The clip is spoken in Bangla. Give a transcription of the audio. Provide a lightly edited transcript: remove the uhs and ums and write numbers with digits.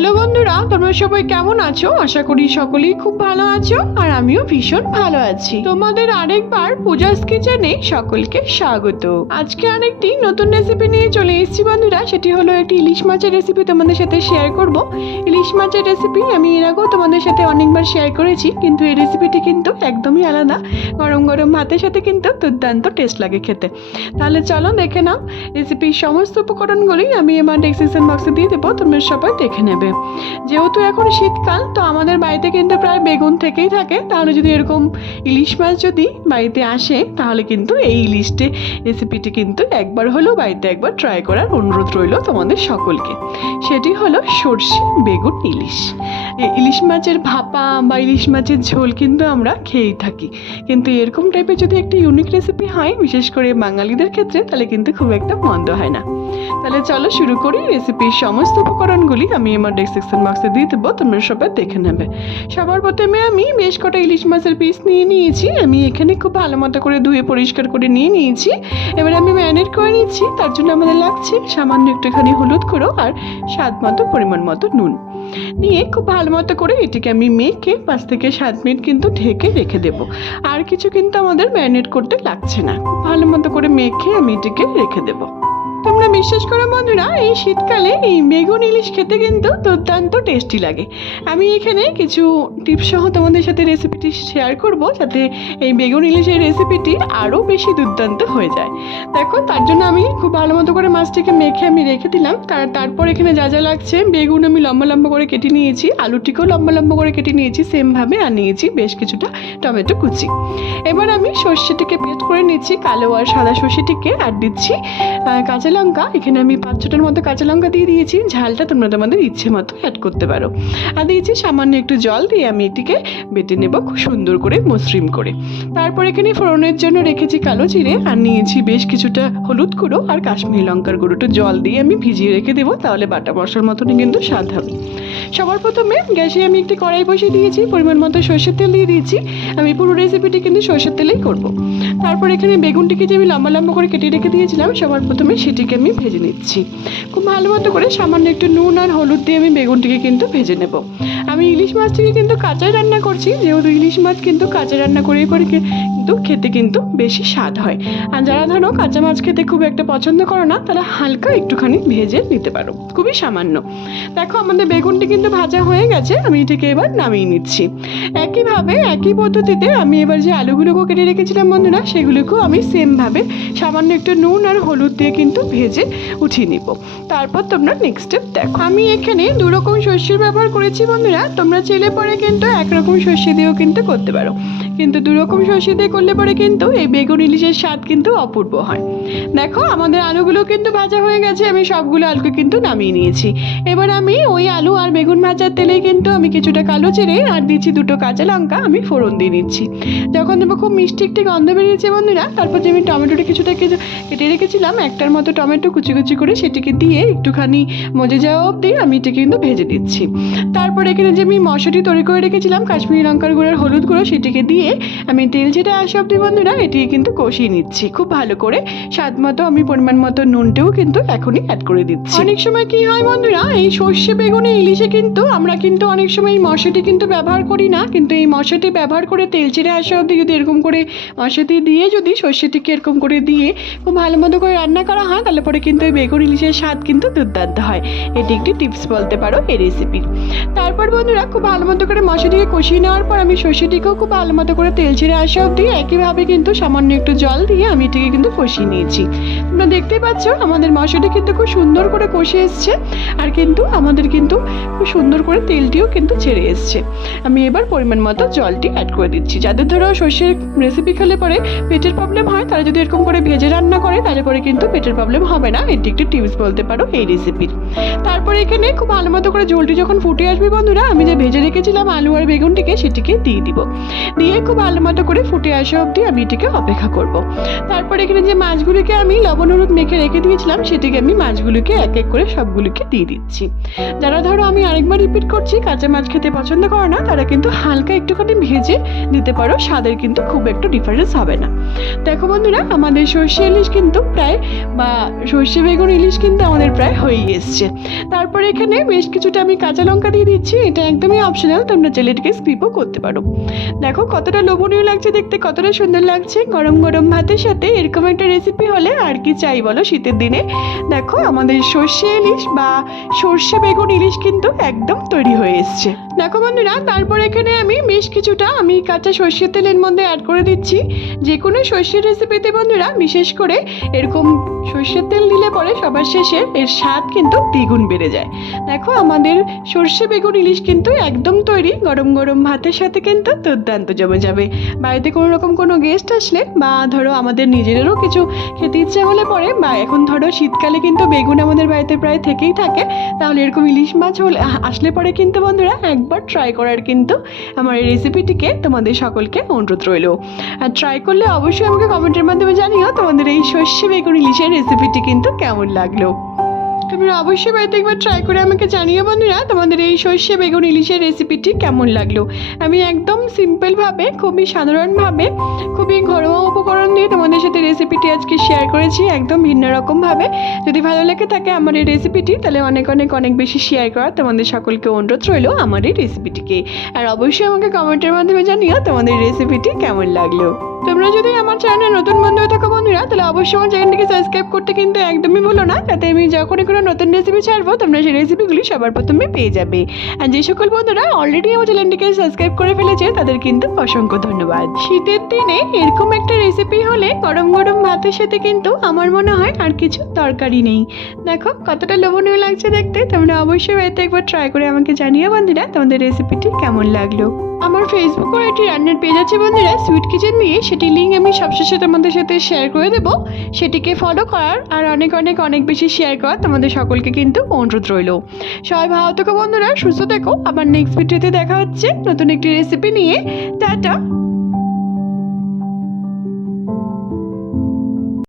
হ্যালো বন্ধুরা, তোমরা সবাই কেমন আছো? আশা করি সকলেই খুব ভালো আছো আর আমিও ভীষণ ভালো আছি। তোমাদের আরেকবার পূজাস কিচেনে সকলকে স্বাগত। আজকে আরেকটি নতুন রেসিপি নিয়ে চলে এসেছি বন্ধুরা। সেটি হলো একটি ইলিশ মাছের রেসিপি তোমাদের সাথে শেয়ার করব। ইলিশ মাছের রেসিপি আমি এর আগেও তোমাদের সাথে অনেকবার শেয়ার করেছি, কিন্তু এই রেসিপিটি কিন্তু একদমই আলাদা। গরম গরম ভাতের সাথে কিন্তু দুর্দান্ত টেস্ট লাগে খেতে। তাহলে চলো দেখে নাও। রেসিপির সমস্ত উপকরণগুলি আমি আমার ডেসক্রিপশন বক্সে দিয়ে দেবো, তোমরা সবাই দেখে নেবে। যেহেতু এখন শীতকাল, তো আমাদের বাড়িতে কিন্তু প্রায় বেগুন থেকেই থাকে। তাহলে যদি এরকম ইলিশ মাছ যদি বাড়িতে আসে, তাহলে কিন্তু এই রেসিপিটি কিন্তু একবার হলেও বাড়িতে একবার ট্রাই করার অনুরোধ রইল তোমাদের সকলকে। সেটি হলো সর্ষে বেগুন ইলিশ। ইলিশ মাছের ভাপা বা ইলিশ মাছের ঝোল কিন্তু আমরা খেয়েই থাকি, কিন্তু এরকম টাইপের যদি একটা ইউনিক রেসিপি হয়, বিশেষ করে বাঙালিদের ক্ষেত্রে, তাহলে কিন্তু খুব একটা মন্দ হয় না। তাহলে চলো শুরু করি। রেসিপির সমস্ত উপকরণগুলি আমি আমার ডেসক্রিপশন বক্সে দিয়ে দেবো, তোমরা সবাই দেখে নেবে। সবার প্রথমে আমি বেশ কটা ইলিশ মাছের পিস নিয়ে নিয়েছি। আমি এখানে খুব ভালো মতো করে ধুয়ে পরিষ্কার করে নিয়ে নিয়েছি। এবার আমি ম্যারিনেট করে নিচ্ছি। তার জন্য আমাদের লাগছে সামান্য একটুখানি হলুদ গুঁড়ো আর স্বাদ মতো পরিমাণ মতো নুন নিয়ে খুব ভালো মতো করে এটিকে আমি মেখে 5 থেকে 7 মিনিট কিন্তু ঢেকে রেখে দেবো। আর কিছু কিন্তু আমাদের ম্যারিনেট করতে লাগছে না। খুব ভালো মতো করে মেখে আমি এটিকে রেখে দেবো। তোমরা বিশ্বাস করো বন্ধুরা, এই শীতকালে এই বেগুন ইলিশ খেতে কিন্তু দুর্দান্ত টেস্টি লাগে। আমি এখানে কিছু টিপস সহ তোমাদের সাথে রেসিপিটি শেয়ার করব, যাতে এই বেগুন ইলিশের রেসিপিটি আরও বেশি দুর্দান্ত হয়ে যায়। দেখো, তার জন্য আমি খুব ভালো মতো করে মাছটিকে মেখে আমি রেখে দিলাম। তারপর এখানে যা যা লাগছে, বেগুন আমি লম্বা লম্বা করে কেটে নিয়েছি, আলুটিকেও লম্বা লম্বা করে কেটে নিয়েছি সেমভাবে, আর নিয়েছি বেশ কিছুটা টমেটো কুচি। এবার আমি সর্ষেটিকে পেস্ট করে নিচ্ছি, কালো আর সাদা সর্ষেটিকে, আর দিচ্ছি কাঁচা লঙ্কা। এখানে আমি 5-6টার মতো কাঁচা লঙ্কা দিয়ে দিয়েছি। ঝালটা তোমরা তোমাদের ইচ্ছে মতো অ্যাড করতে পারো। আর দিয়েছি সামান্য একটু জল দিয়ে আমি এটিকে বেটে নেব খুব সুন্দর করে, মসৃণ করে। তারপর এখানে ফোড়নের জন্য রেখেছি কালো জিরে, আর নিয়েছি বেশ কিছুটা হলুদ গুঁড়ো আর কাশ্মীরি লঙ্কার গুঁড়োটা জল দিয়ে আমি ভিজিয়ে রেখে দেবো, তাহলে বাটা মশলার মতনই কিন্তু স্বাদ হবে। সবার প্রথমে গ্যাসে আমি একটি কড়াই বসিয়ে দিয়েছি, পরিমাণ মতো সরষের তেল দিয়ে দিয়েছি। আমি পুরো রেসিপিটি কিন্তু সরষের তেলেই করব। তারপর এখানে বেগুনটিকে যে আমি লম্বা লম্বা করে কেটে রেখে দিয়েছিলাম, সবার প্রথমে সেটিকে আমি ভেজে নিচ্ছি খুব ভালো মতো করে। সামান্য একটু নুন আর হলুদ দিয়ে আমি বেগুনটিকে কিন্তু ভেজে নেব। আমি ইলিশ মাছটিকে কিন্তু কাঁচাই রান্না করছি, যেহেতু ইলিশ মাছ কিন্তু কাঁচা রান্না করে কিন্তু খেতে কিন্তু বেশি স্বাদ হয়। আর যারা ধরো কাঁচা মাছ খেতে খুব একটা পছন্দ করো না, তারা হালকা একটুখানি ভেজে নিতে পারো, খুবই সামান্য। দেখো, আমাদের বেগুনটি কিন্তু ভাজা হয়ে গেছে। আমি এটিকে এবার নামিয়ে নিচ্ছি। একইভাবে একই পদ্ধতিতে আমি এবার যে আলুগুলোকেও কেটে রেখেছিলাম বন্ধুরা, সেগুলোকেও আমি সেমভাবে সামান্য একটু নুন আর হলুদ দিয়ে কিন্তু ভেজে উঠিয়ে নিব। তারপর তোমরা নেক্সট স্টেপ দেখো। আমি এখানে 2 রকম সর্ষের ব্যবহার করেছি বন্ধুরা। তোমরা চেলে পরে কিন্তু 1 রকম সর্ষে দিয়েও কিন্তু করতে পারো, কিন্তু 2 রকম সর্ষে দিয়ে করলে পরে কিন্তু এই বেগুন ইলিশের স্বাদ কিন্তু অপূর্ব হয়। দেখো, আমাদের আলুগুলো কিন্তু ভাজা হয়ে গেছে। আমি সবগুলো আলুকে কিন্তু নামিয়ে নিয়েছি। এবার আমি ওই আলু আর বেগুন ভাজার তেলেই কিন্তু আমি কিছুটা কালো জিরে আর দিচ্ছি 2টো কাঁচা লঙ্কা আমি ফোড়ন দিয়ে নিচ্ছি। যখন দেখবো খুব মিষ্টি একটি গন্ধ বেরিয়েছে বন্ধুরা, তারপর যে আমি টমেটোটা কিছুটা কেটে রেখেছিলাম, 1টার মতো টমেটো কুচি কুচি করে সেটিকে দিয়ে একটুখানি মজে যাওয়া অবধি আমি এটাকে কিন্তু ভেজে দিচ্ছি। তারপর এখানে যে আমি মশলাটি তৈরি করে রেখেছিলাম কাশ্মীরি লঙ্কার গুঁড়ো আর হলুদ গুঁড়ো, সেটিকে দিয়ে আমি তেল ছেটে আসা অবধি বন্ধুরা এটিকে কিন্তু কষিয়ে নিচ্ছি খুব ভালো করে। স্বাদ মতো আমি পরিমাণ মতো নুনটাও কিন্তু এখনই অ্যাড করে দিচ্ছি। অনেক সময় কি হয় বন্ধুরা, এই সর্ষে বেগুনে ইলিশে কিন্তু আমরা কিন্তু অনেক সময় এই মশলাটি কিন্তু ব্যবহার করি না, কিন্তু এই মশলাটি ব্যবহার করে তেল ছেড়ে আসা অবধি যদি এরকম করে মশলাটি দিয়ে যদি সর্ষেটিকে এরকম করে দিয়ে খুব ভালো মতো করে রান্না করা হয়, তাহলে পরে কিন্তু এই বেগুন ইলিশের স্বাদ কিন্তু দুর্দান্ত হয়। এটি একটি টিপস বলতে পারো এই রেসিপির। তারপর বন্ধুরা খুব ভালো মতো করে মশলাটিকে কষিয়ে নেওয়ার পর আমি সর্ষেটিকেও খুব ভালো মতো করে তেল ছেড়ে আসা অবধি একইভাবে কিন্তু সামান্য একটু জল দিয়ে আমি এটিকে কিন্তু কষিয়ে নিয়েছি। তোমরা দেখতেই পাচ্ছ আমাদের মশলাটি কিন্তু খুব সুন্দর করে কষে এসছে, আর কিন্তু আমাদের কিন্তু খুব সুন্দর করে তেলটিও কিন্তু ছেড়ে এসছে। আমি এবার পরিমাণ মতো জলটি অ্যাড করে দিচ্ছি। যাদের ধরো সর্ষের রেসিপি খেলে পরে পেটের প্রবলেম হয়, তারা যদি এরকম করে ভেজে রান্না করে, তাহলে পরে কিন্তু পেটের প্রবলেম হবে না। এটি একটি টিপস বলতে পারো এই রেসিপির। তারপরে এখানে খুব ভালো মতো করে ঝোলটি যখন ফুটে আসবে বন্ধুরা, আমি যে ভেজে রেখেছিলাম আলু আর বেগুনটিকে সেটিকে দিয়ে দিব। দিয়ে খুব ভালো মতো করে ফুটে আসা অবধি আমি এটাকে অপেক্ষা করব। তারপর এখানে যে মাছগুলোকে আমি লবণ হলুদ মেখে রেখে দিয়েছিলাম সেটিকে আমি মাছগুলোকে এক এক করে সবগুলোকে দিয়ে দিচ্ছি। যারা ধরো আমি আরেকবার রিপিট করছি কাঁচা মাছ খেতে পছন্দ করে না তারা কিন্তু হালকা একটুখানি ভেজে দিতে পারো, স্বাদের কিন্তু খুব একটু ডিফারেন্স হবে না। দেখো বন্ধুরা আমাদের সর্ষে ইলিশ কিন্তু প্রায় বা সর্ষে বেগুন ইলিশ কিন্তু আমাদের প্রায় হয়েই এসছে। তারপরে এখানে বেশ কিছুটা আমি কাঁচা লঙ্কা দিয়ে দিচ্ছি, এটা একদমই অপশনাল, তোমরা চাইলে এটাকে স্কিপও করতে পারো। দেখো কতটা লোভনীয় লাগছে দেখতে, কতটা সুন্দর লাগছে। গরম গরম ভাতের সাথে এরকম একটা রেসিপি হলে আর কি চাই বলো শীতের দিনে। দেখো আমাদের সর্ষে ইলিশ বা সর্ষে বেগুন ইলিশ কিন্তু একদম তৈরি হয়ে এসছে। দেখো বন্ধুরা তারপর এখানে আমি বেশ কিছুটা আমি কাঁচা সর্ষের তেলের মধ্যে অ্যাড করে দিচ্ছি। যে কোনো সর্ষের রেসিপিতে বন্ধুরা বিশেষ করে এরকম সর্ষের তেল দিলে পরে সবার শেষে এর স্বাদ কিন্তু দ্বিগুণ বেড়ে যায়। দেখো আমাদের সর্ষে বেগুন ইলিশ কিন্তু একদম তৈরি, গরম গরম ভাতের সাথে কিন্তু দুর্দান্ত জমে যাবে। বাড়িতে কোনো রকম কোনো গেস্ট আসলে বা ধরো আমাদের নিজেদেরও কিছু খেতে ইচ্ছে হলে পরে বা এখন ধরো শীতকালে কিন্তু বেগুন আমাদের বাড়িতে প্রায় থেকেই থাকে, তাহলে এরকম ইলিশ মাছ আসলে পরে কিন্তু বন্ধুরা একবার ট্রাই করার কিন্তু আমার এই রেসিপিটিকে তোমাদের সকলকে অনুরোধ রইল। আর ট্রাই করলে অবশ্যই আমাকে কমেন্টের মাধ্যমে জানিও তোমাদের এই সর্ষে বেগুন ইলিশের রেসিপিটি কিন্তু কেমন লাগলো। তোমরা অবশ্যই বাড়িতে একবার ট্রাই করে আমাকে জানিও বন্ধুরা তোমাদের এই সর্ষে বেগুন ইলিশের রেসিপিটি কেমন লাগলো। আমি একদম সিম্পলভাবে খুবই সাধারণভাবে খুবই ঘরোয়া উপকরণ দিয়ে তোমাদের সাথে রেসিপিটি আজকে শেয়ার করেছি একদম ভিন্ন রকমভাবে। যদি ভালো লেগে থাকে আমার এই রেসিপিটি তাহলে অনেক অনেক অনেক বেশি শেয়ার করার তোমাদের সকলকে অনুরোধ রইল আমার এই রেসিপিটিকে। আর অবশ্যই আমাকে কমেন্টের মাধ্যমে জানিও তোমাদের রেসিপিটি কেমন লাগলো। তোমরা যদি আমার চ্যানেলে নতুন বন্ধু হয়ে থাকো বন্ধুরা তাহলে অবশ্যই আমার চ্যানেলটিকে সাবস্ক্রাইব করতে কিন্তু একদমই ভুলো না, যাতে আমি যখনই কোনো নতুন রেসিপি ছাড়বো তোমরা সেই রেসিপিগুলি সবার প্রথমে পেয়ে যাবে। আর যে সকল বন্ধুরা অলরেডি আমার চ্যানেলটিকে সাবস্ক্রাইব করে ফেলেছে তাদের কিন্তু অসংখ্য ধন্যবাদ। শীতের দিনে এরকম একটা রেসিপি হলে গরম গরম ভাতের সাথে কিন্তু আমার মনে হয় আর কিছু দরকারই নেই। দেখো কতটা লোভনীয় লাগছে দেখতে। তোমরা অবশ্যই বাড়িতে একবার ট্রাই করে আমাকে জানিও বন্ধুরা তোমাদের রেসিপিটি কেমন লাগলো। আমার ফেসবুকেও একটি রান্নার পেজ আছে বন্ধুরা সুইট কিচেন দিয়ে, সেটি লিঙ্ক আমি সবশেষে তোমাদের সাথে শেয়ার করে দেবো। সেটিকে ফলো করার আর অনেক অনেক অনেক বেশি শেয়ার করার তোমাদের সকলকে কিন্তু অনুরোধ রইল। সবাই ভালো থেকো বন্ধুরা, সুস্থ থেকো। আবার নেক্সট ভিডিওতে দেখা হচ্ছে নতুন একটি রেসিপি নিয়ে। টাটা।